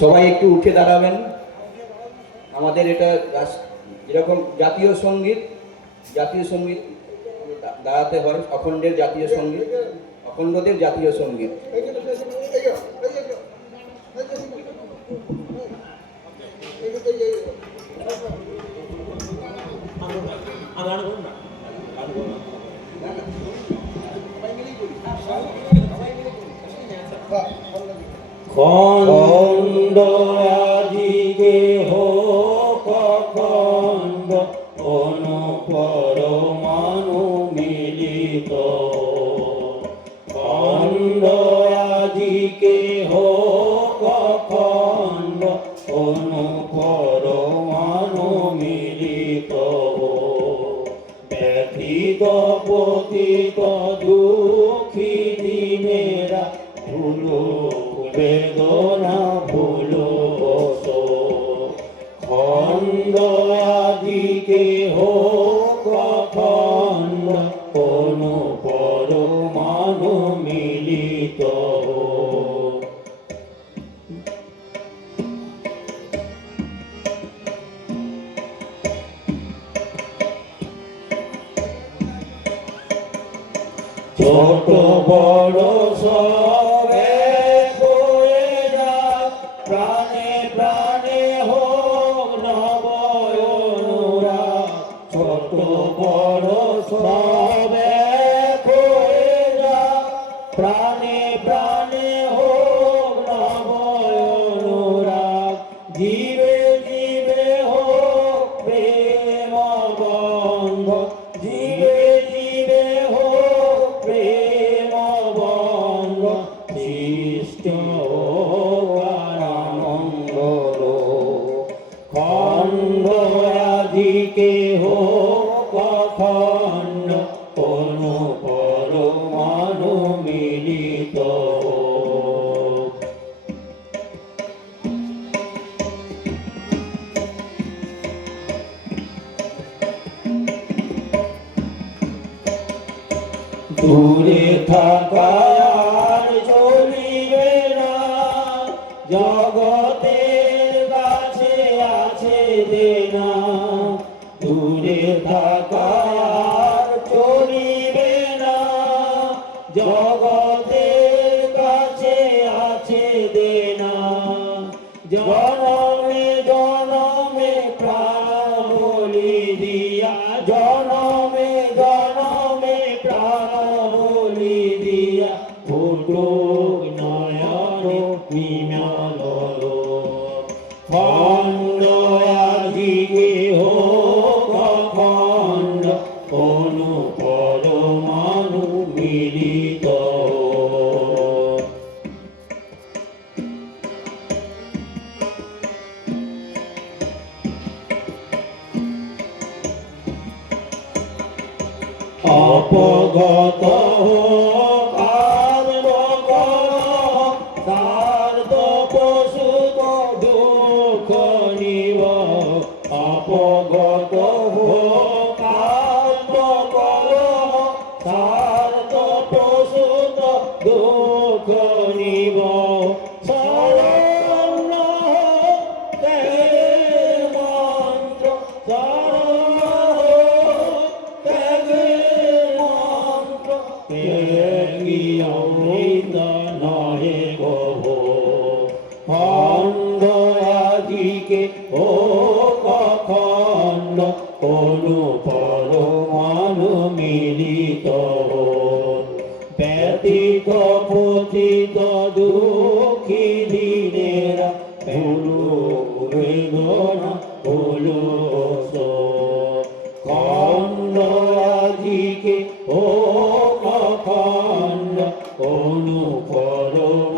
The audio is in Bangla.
সবাই একটু উঠে দাঁড়াবেন। আমাদের এটা যেরকম জাতীয় সঙ্গীত দাঁড়াতে হয়, অখণ্ডের জাতীয় সঙ্গীত, অখণ্ডদের জাতীয় সঙ্গীত। খণ্ড আদিকে হোক খণ্ড অনুপরমাণু মিলিত। খণ্ড আদিকে হোক খণ্ড অনুপরমাণু মিলিত। ব্যথিত পতিত দুঃখী দিনেরা ভুলো বেদনা ভুলো। খণ্ড আদিকে হোক খণ্ড অনুপরমাণু মিলিত। ছোট বড় সব এক হয়ে যাক, প্রাণে প্রাণে হোক নব অনুরাগ। ছোট বড় সব এক হয়ে যাক, প্রাণে প্রাণে হোক নব অনুরাগ। জীবে জীবে হোক প্রেম বন্ধ, জীবে জীবে হোক প্রেম বন্ধ। সৃষ্ট আনন্দ। খণ্ড আদিকে হোক খণ্ড অনুপরমাণু মিলিত। দূরে থাকা আর চলিবে না, জগতের কাছে আছে দেনা। দূরে থাকা আর চলিবে না, জগতের কাছে আছে দেনা। জনমে জনমে প্রাণ বলি দিয়া, জনমে জনমে প্রাণ বলি দিয়া। ফুটুক নয়নে বিমল। খণ্ড আদিকে হোক খণ্ড অনুপরমাণু মিলিত। অপগত হোক আর বকর, তার তপসুত দুঃখ নিব। অপগত হোক আর বকর, তার তপসুত দুঃখ নিব। শরণ ত্যাগের মন্ত্র, শরণ ত্যাগের মন্ত্র। ত্যাগী অমৃত নহে গো। খণ্ড আদিকে হোক খণ্ড অনুপরমাণু মিলিত। ব্যথিত পতিত দুঃখী দিনেরা ভুলো বেদনা ভুলো। খণ্ড আদিকে হোক খণ্ড অনুপরমাণু